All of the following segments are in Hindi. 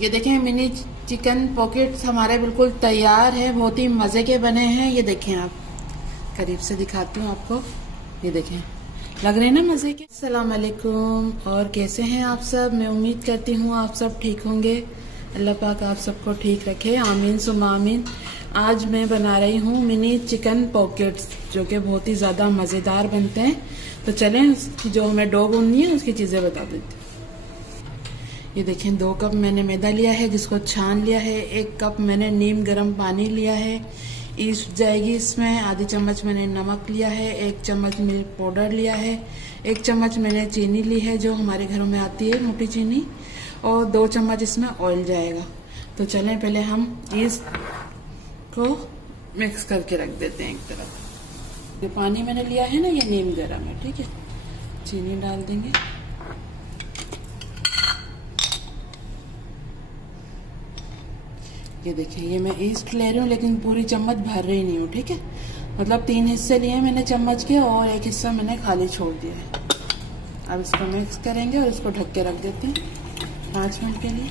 ये देखें मिनी चिकन पॉकेट्स हमारे बिल्कुल तैयार है, बहुत ही मज़े के बने हैं। ये देखें, आप करीब से दिखाती हूँ आपको। ये देखें, लग रहे हैं ना मज़े के। अस्सलाम वालेकुम, और कैसे हैं आप सब? मैं उम्मीद करती हूँ आप सब ठीक होंगे। अल्लाह पाक आप सबको ठीक रखे, आमीन सुम्मा आमीन। आज मैं बना रही हूँ मिनी चिकन पॉकेट्स, जो कि बहुत ही ज़्यादा मज़ेदार बनते हैं। तो चलें, उसकी जो हमें डो भूननी है उसकी चीज़ें बता देती हूँ। ये देखें, 2 कप मैंने मैदा लिया है जिसको छान लिया है। 1 कप मैंने नीम गर्म पानी लिया है, ईस्ट जाएगी इसमें। आधी चम्मच मैंने नमक लिया है, 1 चम्मच मिल्क पाउडर लिया है, 1 चम्मच मैंने चीनी ली है जो हमारे घरों में आती है, मोटी चीनी, और 2 चम्मच इसमें ऑयल जाएगा। तो चलें पहले हम ईस्ट को मिक्स करके रख देते हैं एक तरफ। ये पानी मैंने लिया है ना, ये नीम गर्म है, ठीक है। चीनी डाल देंगे। ये देखिए, ये मैं ईस्ट ले रही हूँ लेकिन पूरी चम्मच भर रही नहीं हूँ, ठीक है। मतलब 3 हिस्से लिए मैंने चम्मच के और 1 हिस्सा मैंने खाली छोड़ दिया है। अब इसको मिक्स करेंगे और इसको ढक के रख देते हैं 5 मिनट के लिए।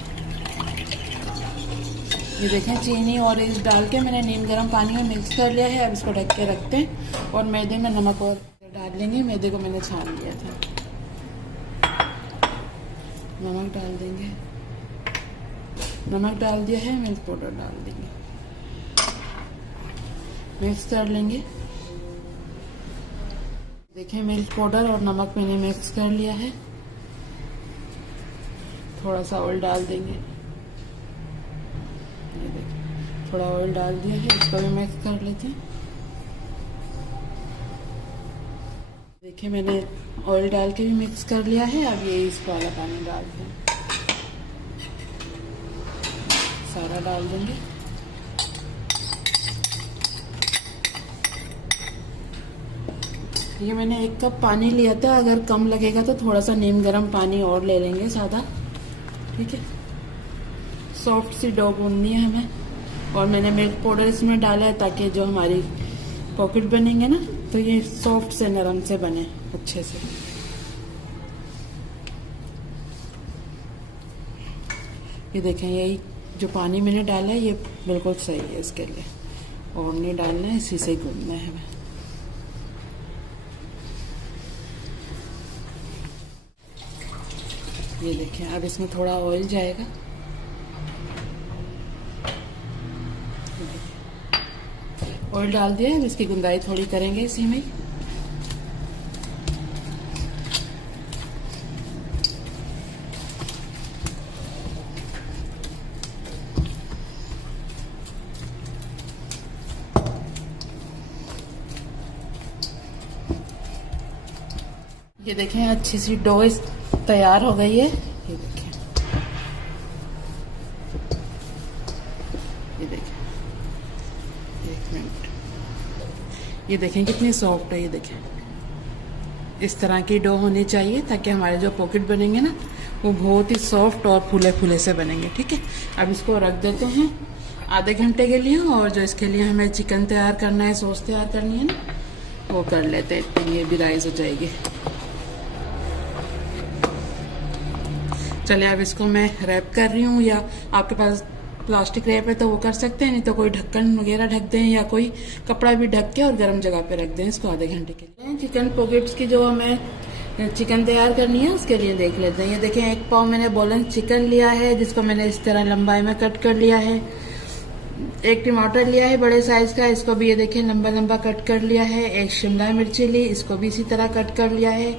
ये देखें, चीनी और ईस्ट डाल के मैंने नीम गर्म पानी में मिक्स कर लिया है। अब इसको ढक के रखते हैं और मैदे में नमक और डाल लेंगे। मैदे को मैंने छान लिया था, नमक डाल देंगे। नमक डाल दिया है, मिल्क पाउडर डाल देंगे, मिक्स कर लेंगे। देखिए, मिल्क पाउडर और नमक मैंने मिक्स कर लिया है। थोड़ा सा ऑयल डाल देंगे। ये देखिए, थोड़ा ऑयल डाल दिया है, इसको भी मिक्स कर लेते हैं। देखिए, मैंने ऑयल डाल के भी मिक्स कर लिया है। अब ये इसको वाला पानी डालते हैं, सारा डाल देंगे। ये मैंने 1 कप पानी लिया था, अगर कम लगेगा तो थोड़ा सा नीम गर्म पानी और ले लेंगे सादा, ठीक है। सॉफ्ट सी डो भूननी है हमें। और मैंने मिल्क पाउडर इसमें डाला है ताकि जो हमारी पॉकेट बनेंगे ना, तो ये सॉफ्ट से नरम से बने अच्छे से। ये देखें, यही जो पानी मैंने डाला है ये बिल्कुल सही है इसके लिए, और नहीं डालना है, इसी से ही गूंदना है हमें। ये देखें, अब इसमें थोड़ा ऑयल जाएगा। ऑयल डाल दिया है, इसकी गुंदाई थोड़ी करेंगे इसी में। ये देखें, अच्छी सी डो तैयार हो गई है। ये देखें, ये देखें, 1 मिनट। ये देखें कितनी सॉफ्ट है। ये देखें, इस तरह की डो होनी चाहिए ताकि हमारे जो पॉकेट बनेंगे ना, वो बहुत ही सॉफ्ट और फूले फूले से बनेंगे, ठीक है। अब इसको रख देते हैं आधे घंटे के लिए, और जो इसके लिए हमें चिकन तैयार करना है, सॉस तैयार करनी है ना, वो कर लेते हैं। इतनी ये भी राइस हो जाएगी। चलिए, अब इसको मैं रैप कर रही हूँ, या आपके पास प्लास्टिक रैप है तो वो कर सकते हैं, नहीं तो कोई ढक्कन वगैरह ढक दें, या कोई कपड़ा भी ढक के और गर्म जगह पे रख दें इसको आधे घंटे के लिए। चिकन पॉकेट्स की जो हमें चिकन तैयार करनी है उसके लिए देख लेते हैं। ये देखें, 1 पाव मैंने बोलन चिकन लिया है जिसको मैंने इस तरह लंबाई में कट कर लिया है। 1 टमाटर लिया है बड़े साइज का, इसको भी ये देखें लंबा लंबा कट कर लिया है। 1 शिमला मिर्ची ली, इसको भी इसी तरह कट कर लिया है।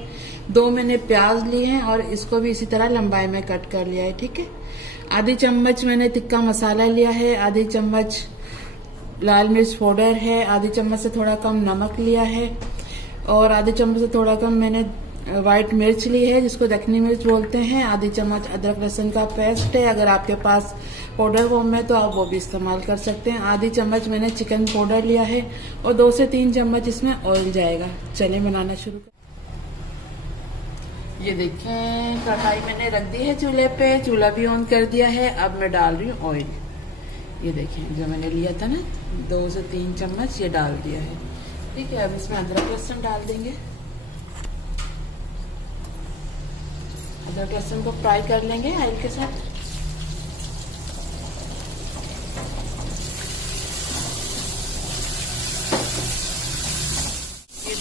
2 मैंने प्याज लिए हैं और इसको भी इसी तरह लंबाई में कट कर लिया है, ठीक है। आधी चम्मच मैंने तिक्का मसाला लिया है, आधी चम्मच लाल मिर्च पाउडर है, आधी चम्मच से थोड़ा कम नमक लिया है, और आधी चम्मच से थोड़ा कम मैंने व्हाइट मिर्च ली है जिसको दखनी मिर्च बोलते हैं। आधी चम्मच अदरक लहसुन का पेस्ट है, अगर आपके पास पाउडर फॉर्म है तो आप वो भी इस्तेमाल कर सकते हैं। आधी चम्मच मैंने चिकन पाउडर लिया है, और 2 से 3 चम्मच इसमें ऑयल जाएगा। चले बनाना शुरू कर। ये देखें, कढ़ाई मैंने रख दी है चूल्हे पे, चूल्हा भी ऑन कर दिया है। अब मैं डाल रही हूँ ऑयल। ये देखें, जो मैंने लिया था ना 2 से 3 चम्मच, ये डाल दिया है, ठीक है। अब इसमें अदरक लहसुन डाल देंगे। अदरक लहसुन को फ्राई कर लेंगे ऑयल के साथ।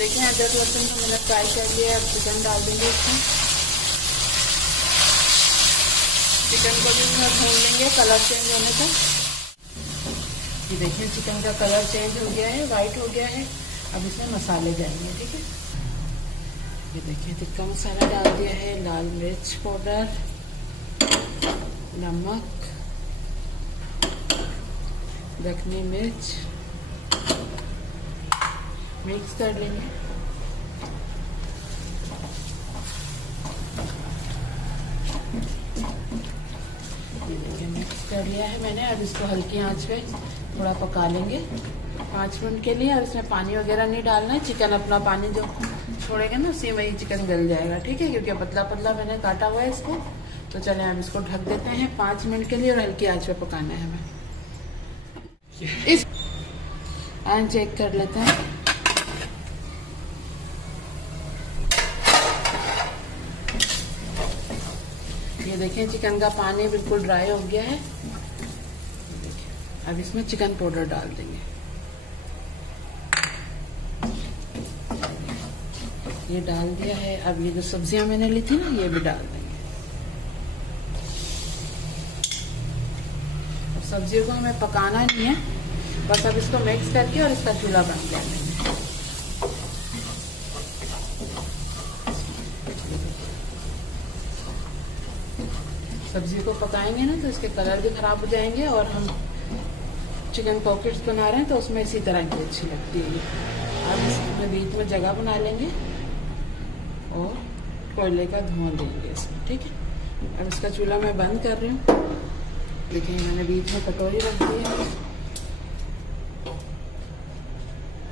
देखिए अदरक लहसुन को मैंने फ्राई कर लिया है। अब चिकन डाल देंगे इसमें। चिकन को भी थोड़ा भून लेंगे कलर चेंज होने तक। ये देखिए चिकन का कलर चेंज हो गया है, वाइट हो गया है। अब इसमें मसाले जाएंगे, ठीक है। ये देखिए टिक्का मसाला डाल दिया है, लाल मिर्च पाउडर, नमक, दखनी मिर्च, मिक्स कर लेंगे। ये देखिए मिक्स कर लिया है मैंने। अब इसको हल्की आंच पे थोड़ा पका लेंगे 5 मिनट के लिए। और इसमें पानी वगैरह नहीं डालना है। चिकन अपना पानी जो छोड़ेगा ना उसी में ही चिकन गल जाएगा, ठीक है। क्योंकि पतला पतला मैंने काटा हुआ है इसको। तो चले हम इसको ढक देते हैं 5 मिनट के लिए और हल्की आंच पे पकाना है हमें। इस आंच चेक कर लेते हैं। ये देखिए चिकन का पानी बिल्कुल ड्राई हो गया है। अब इसमें चिकन पाउडर डाल देंगे। ये डाल दिया है। अब ये जो सब्जियां मैंने ली थी ना ये भी डाल देंगे। अब सब्जियों को हमें पकाना नहीं है, बस अब इसको मिक्स करके और इसका चूल्हा बंद कर देंगे। सब्जी को पकाएंगे ना तो इसके कलर भी खराब हो जाएंगे। और हम चिकन पॉकेट्स बना रहे हैं तो उसमें इसी तरह की अच्छी लगती है। अब इसमें बीच में जगह बना लेंगे और कोयले का धुआं देंगे इसमें, ठीक है। अब इसका चूल्हा मैं बंद कर रही हूँ। देखिए मैंने बीच में कटोरी रख दी है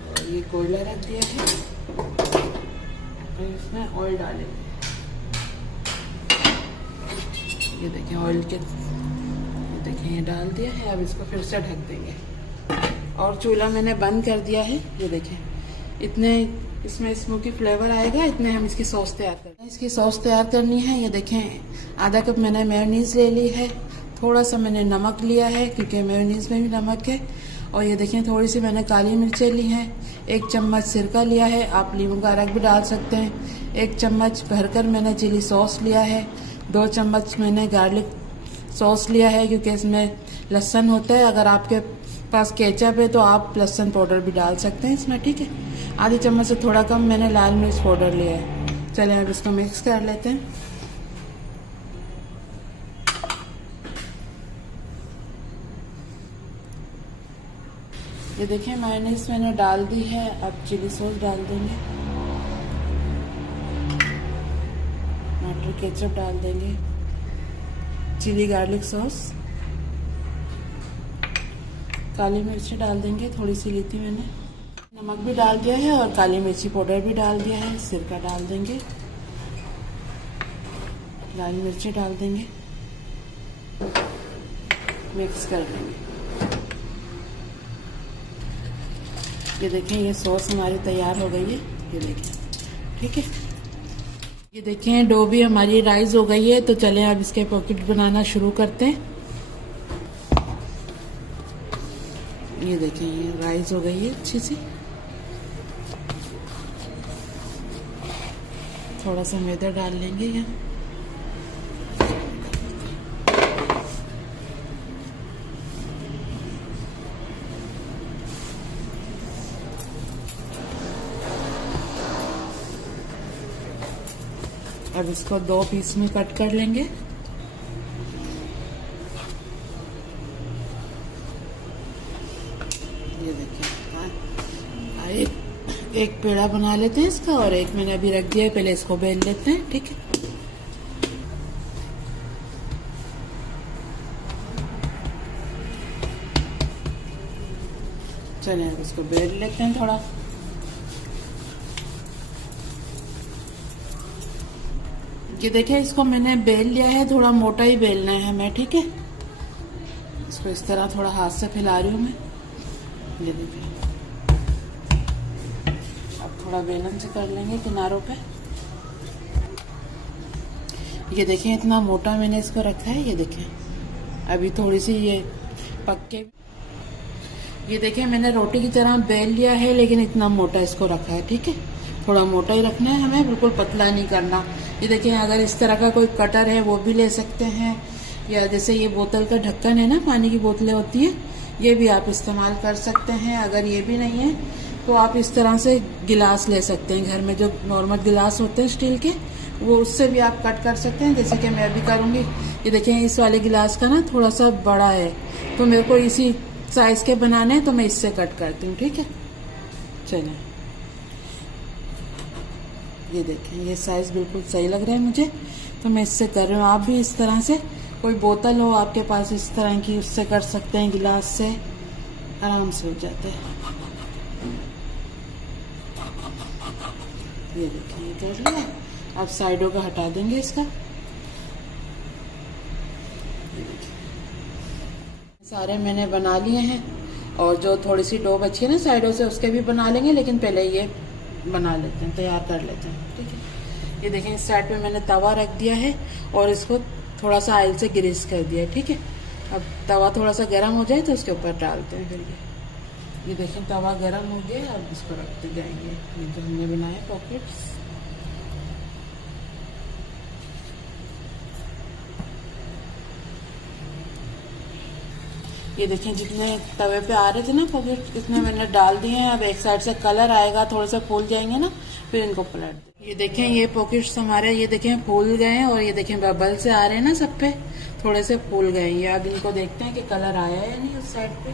और ये कोयला रख दिया है और इसमें ऑयल डालेंगे। ये देखिए ऑयल के, ये देखिए ये डाल दिया है। अब इसको फिर से ढक देंगे और चूल्हा मैंने बंद कर दिया है। ये देखिए इतने इसमें स्मोकी फ्लेवर आएगा, इतने हम इसकी सॉस तैयार करते हैं। इसकी सॉस तैयार करनी है। ये देखें आधा कप मैंने मेयोनीज ले ली है, थोड़ा सा मैंने नमक लिया है क्योंकि मेयोनीज में भी नमक है। और ये देखें थोड़ी सी मैंने काली मिर्चें ली हैं, 1 चम्मच सिरका लिया है, आप नींबू का रस भी डाल सकते हैं। 1 चम्मच भरकर मैंने चिली सॉस लिया है। 2 चम्मच मैंने गार्लिक सॉस लिया है क्योंकि इसमें लहसुन होता है। अगर आपके पास केचप है तो आप लहसुन पाउडर भी डाल सकते हैं इसमें, ठीक है। आधी चम्मच से थोड़ा कम मैंने लाल मिर्च पाउडर लिया है। चलिए अब इसको मिक्स कर लेते हैं। ये देखिए मायोनीज मैंने डाल दी है। अब चिली सॉस डाल देंगे, टमाटर केचप डाल देंगे, चिली गार्लिक सॉस, काली मिर्ची डाल देंगे, थोड़ी सी ली थी मैंने, नमक भी डाल दिया है और काली मिर्ची पाउडर भी डाल दिया है। सिरका डाल देंगे, लाल मिर्ची डाल देंगे, मिक्स कर देंगे। ये देखें ये सॉस हमारी तैयार हो गई है। ये देखें, ठीक है। ये देखें डो भी हमारी राइस हो गई है। तो चलें अब इसके पॉकेट बनाना शुरू करते हैं। ये देखें ये राइस हो गई है अच्छी सी। थोड़ा सा मैदा डाल लेंगे यहाँ। अब इसको 2 पीस में कट कर लेंगे। ये देखिए एक पेड़ा बना लेते हैं इसका और एक मैंने अभी रख दिया है, पहले इसको बेल लेते हैं, ठीक है। चलिए अब इसको बेल लेते हैं थोड़ा। ये देखिए इसको मैंने बेल लिया है, थोड़ा मोटा ही बेलना है हमें, ठीक है। इसको इस तरह थोड़ा हाथ से फैला रही हूँ मैं। ये देखिए अब थोड़ा बेलन से कर लेंगे किनारों पे। ये देखें इतना मोटा मैंने इसको रखा है। ये देखें अभी थोड़ी सी ये पक्के। ये देखें मैंने रोटी की तरह बेल लिया है लेकिन इतना मोटा इसको रखा है, ठीक है। थोड़ा मोटा ही रखना है हमें, बिल्कुल पतला नहीं करना। ये देखिए, अगर इस तरह का कोई कटर है वो भी ले सकते हैं, या जैसे ये बोतल का ढक्कन है ना, पानी की बोतलें होती है, ये भी आप इस्तेमाल कर सकते हैं। अगर ये भी नहीं है तो आप इस तरह से गिलास ले सकते हैं, घर में जो नॉर्मल गिलास होते हैं स्टील के, वो उससे भी आप कट कर सकते हैं, जैसे कि मैं अभी करूँगी। ये देखें, इस वाले गिलास का ना थोड़ा सा बड़ा है, तो मेरे को इसी साइज के बनाने हैं, तो मैं इससे कट करती हूँ। ठीक है, चलें। ये देखें, ये साइज बिल्कुल सही लग रहा है मुझे, तो मैं इससे कर रही हूँ। आप भी इस तरह से, कोई बोतल हो आपके पास इस तरह की, उससे कर सकते हैं, गिलास से आराम से हो जाते हैं। ये देखिए, ये कर लिया। अब साइडों का हटा देंगे इसका। सारे मैंने बना लिए हैं, और जो थोड़ी सी डो बची है ना साइडों से, उसके भी बना लेंगे, लेकिन पहले ये बना लेते हैं, तैयार कर लेते हैं। ठीक है, ये देखें, इस साइड पे मैंने तवा रख दिया है और इसको थोड़ा सा ऑयल से ग्रीस कर दिया है। ठीक है, अब तवा थोड़ा सा गर्म हो जाए तो उसके ऊपर डालते हैं। फिर ये देखें, तवा गर्म हो गया, अब इसको रखते जाएंगे। ये जो हमने बनाए पॉकेट्स, ये देखें, जितने तवे पे आ रहे थे ना पॉकेट, इतने मैंने डाल दिए हैं। अब एक साइड से कलर आएगा, थोड़े से फूल जाएंगे ना, फिर इनको पलट दें। ये देखें, ये पॉकेट्स हमारे, ये देखें फूल गए हैं, और ये देखें बबल से आ रहे हैं ना सब पे, थोड़े से फूल गए हैं। अब इनको देखते हैं कि कलर आया है या नहीं उस साइड पे।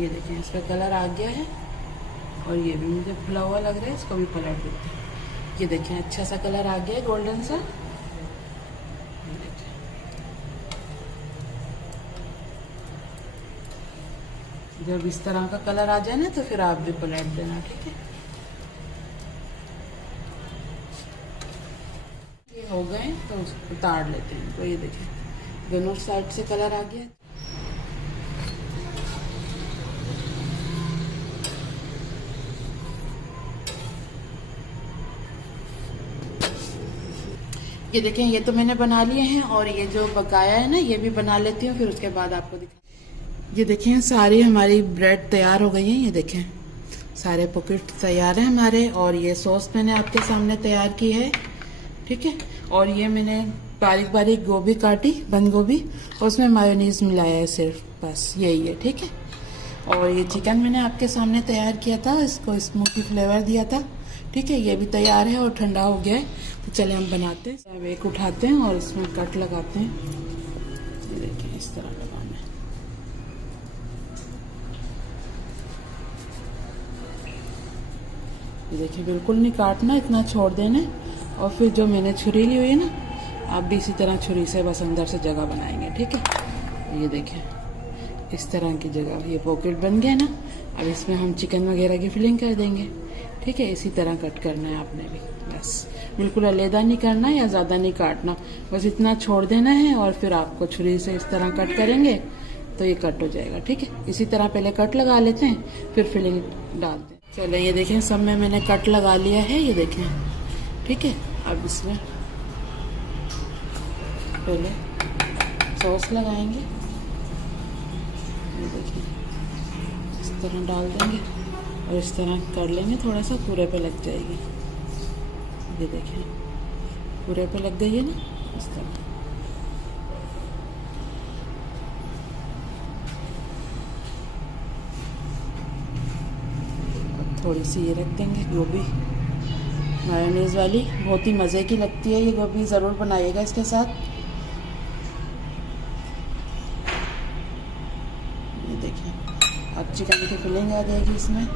ये देखें, इसका कलर आ गया है, और ये भी मुझे फुला हुआ लग रहा है, इसको भी पलट देते हैं। ये देखें, अच्छा सा कलर आ गया है, गोल्डन सा। जब इस तरह का कलर आ जाए ना, तो फिर आप भी पलट देना। ठीक है, ये हो गए तो उसको उतार लेते हैं। तो ये देखिए, दोनों साइड से कलर आ गया। ये देखें, ये तो मैंने बना लिए हैं, और ये जो बकाया है ना, ये भी बना लेती हूँ, फिर उसके बाद आपको दिखा। ये देखें, सारी हमारी ब्रेड तैयार हो गई है। ये देखें, सारे पॉकेट तैयार हैं हमारे, और ये सॉस मैंने आपके सामने तैयार की है। ठीक है, और ये मैंने बारीक बारीक गोभी काटी, बंद गोभी, और उसमें मायोनीज मिलाया है सिर्फ, बस यही है। ठीक है, और ये चिकन मैंने आपके सामने तैयार किया था, इसको स्मोकी फ्लेवर दिया था। ठीक है, ये भी तैयार है और ठंडा हो गया है। तो चले हम बनाते हैं। अब एक उठाते हैं और इसमें कट लगाते हैं। ये देखिए, इस तरह लगाना है। ये देखिए, बिल्कुल नहीं काटना, इतना छोड़ देना। और फिर जो मैंने छुरी ली हुई है ना, आप भी इसी तरह छुरी से बस अंदर से जगह बनाएंगे। ठीक है, ये देखें, इस तरह की जगह, ये पॉकेट बन गया ना। अब इसमें हम चिकन वगैरह की फिलिंग कर देंगे। ठीक है, इसी तरह कट करना है आपने भी, बस बिल्कुल अलग नहीं करना या ज़्यादा नहीं काटना, बस इतना छोड़ देना है। और फिर आपको छुरी से इस तरह कट करेंगे तो ये कट हो जाएगा। ठीक है, इसी तरह पहले कट लगा लेते हैं, फिर फिलिंग डालते हैं। चलो, ये देखें, सब में मैंने कट लगा लिया है। ये देखें, ठीक है, अब इसमें पहले सॉस लगाएंगे। ये देखिए, इस तरह डाल देंगे और इस तरह कर लेंगे, थोड़ा सा पूरे पे लग जाएगी। ये देखिए, पूरे पे लग गई है ना, इस तरह। थोड़ी सी ये रख देंगे गोभी मायोनीज वाली, बहुत ही मज़े की लगती है ये गोभी, ज़रूर बनाइएगा इसके साथ। ये देखिए, अब चिकन की फिलिंग आ जाएगी इसमें।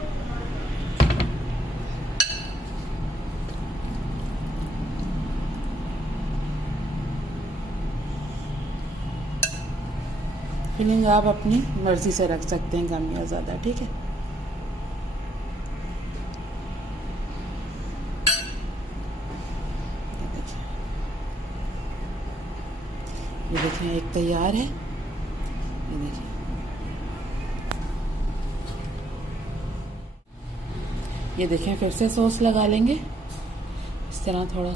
फिलिंग आप अपनी मर्ज़ी से रख सकते हैं, कम या ज़्यादा। ठीक है, ये देखिए, एक तैयार है। ये देखिए, ये देखें, फिर से सॉस लगा लेंगे। इस तरह थोड़ा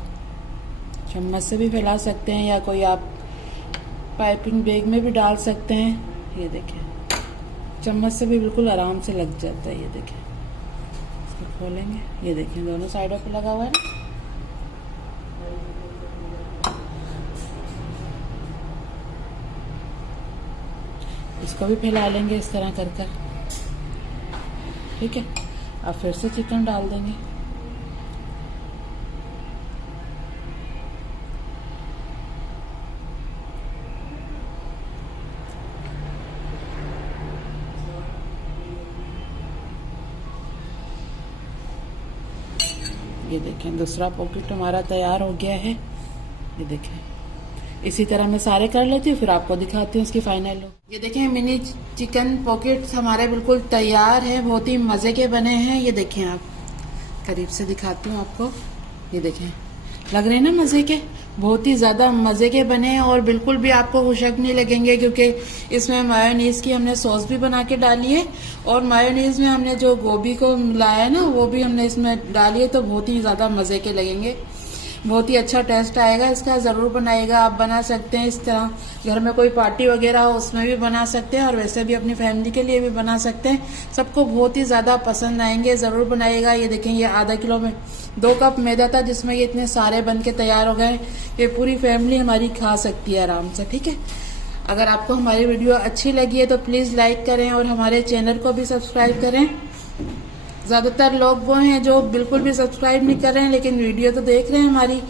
चम्मच से भी फैला सकते हैं, या कोई आप पाइपिंग बैग में भी डाल सकते हैं। ये देखें, चम्मच से भी बिल्कुल आराम से लग जाता है। ये देखें, इसको खोलेंगे, ये देखिए दोनों साइडों पे लगा हुआ है ना। इसको भी फैला लेंगे इस तरह कर कर, ठीक है। अब फिर से चिकन डाल देंगे। ये देखें दूसरा पॉकेट हमारा तैयार हो गया है। ये देखें, इसी तरह मैं सारे कर लेती हूँ, फिर आपको दिखाती हूँ इसकी फाइनल लुक। ये देखें मिनी चिकन पॉकेट्स हमारे बिल्कुल तैयार है, बहुत ही मज़े के बने हैं। ये देखें, आप करीब से दिखाती हूँ आपको। ये देखें, लग रहे हैं ना मज़े के, बहुत ही ज़्यादा मज़े के बने हैं और बिल्कुल भी आपको खुशक नहीं लगेंगे, क्योंकि इसमें मायोनीज़ की हमने सॉस भी बना के डाली है और मायोनीज़ में हमने जो गोभी को मिलाया है ना, वो भी हमने इसमें डाली है, तो बहुत ही ज़्यादा मज़े के लगेंगे। बहुत ही अच्छा टेस्ट आएगा इसका, ज़रूर बनाइएगा। आप बना सकते हैं इस तरह, घर में कोई पार्टी वगैरह हो उसमें भी बना सकते हैं और वैसे भी अपनी फैमिली के लिए भी बना सकते हैं। सबको बहुत ही ज़्यादा पसंद आएंगे, ज़रूर बनाइएगा। ये देखें, ये आधा किलो में 2 कप मैदा था जिसमें ये इतने सारे बन के तैयार हो गए। ये पूरी फैमिली हमारी खा सकती है आराम से, ठीक है। अगर आपको हमारी वीडियो अच्छी लगी है तो प्लीज़ लाइक करें और हमारे चैनल को भी सब्सक्राइब करें। ज़्यादातर लोग वो हैं जो बिल्कुल भी सब्सक्राइब नहीं कर रहे हैं, लेकिन वीडियो तो देख रहे हैं हमारी,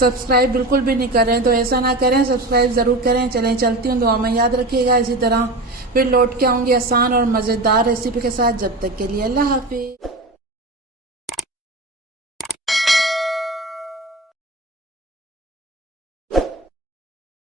सब्सक्राइब बिल्कुल भी नहीं कर रहे हैं। तो ऐसा ना करें, सब्सक्राइब ज़रूर करें। चलें चलती हूँ, दुआ में याद रखिएगा। इसी तरह फिर लौट के आऊँगी आसान और मज़ेदार रेसिपी के साथ। जब तक के लिए अल्लाह हाफिज़।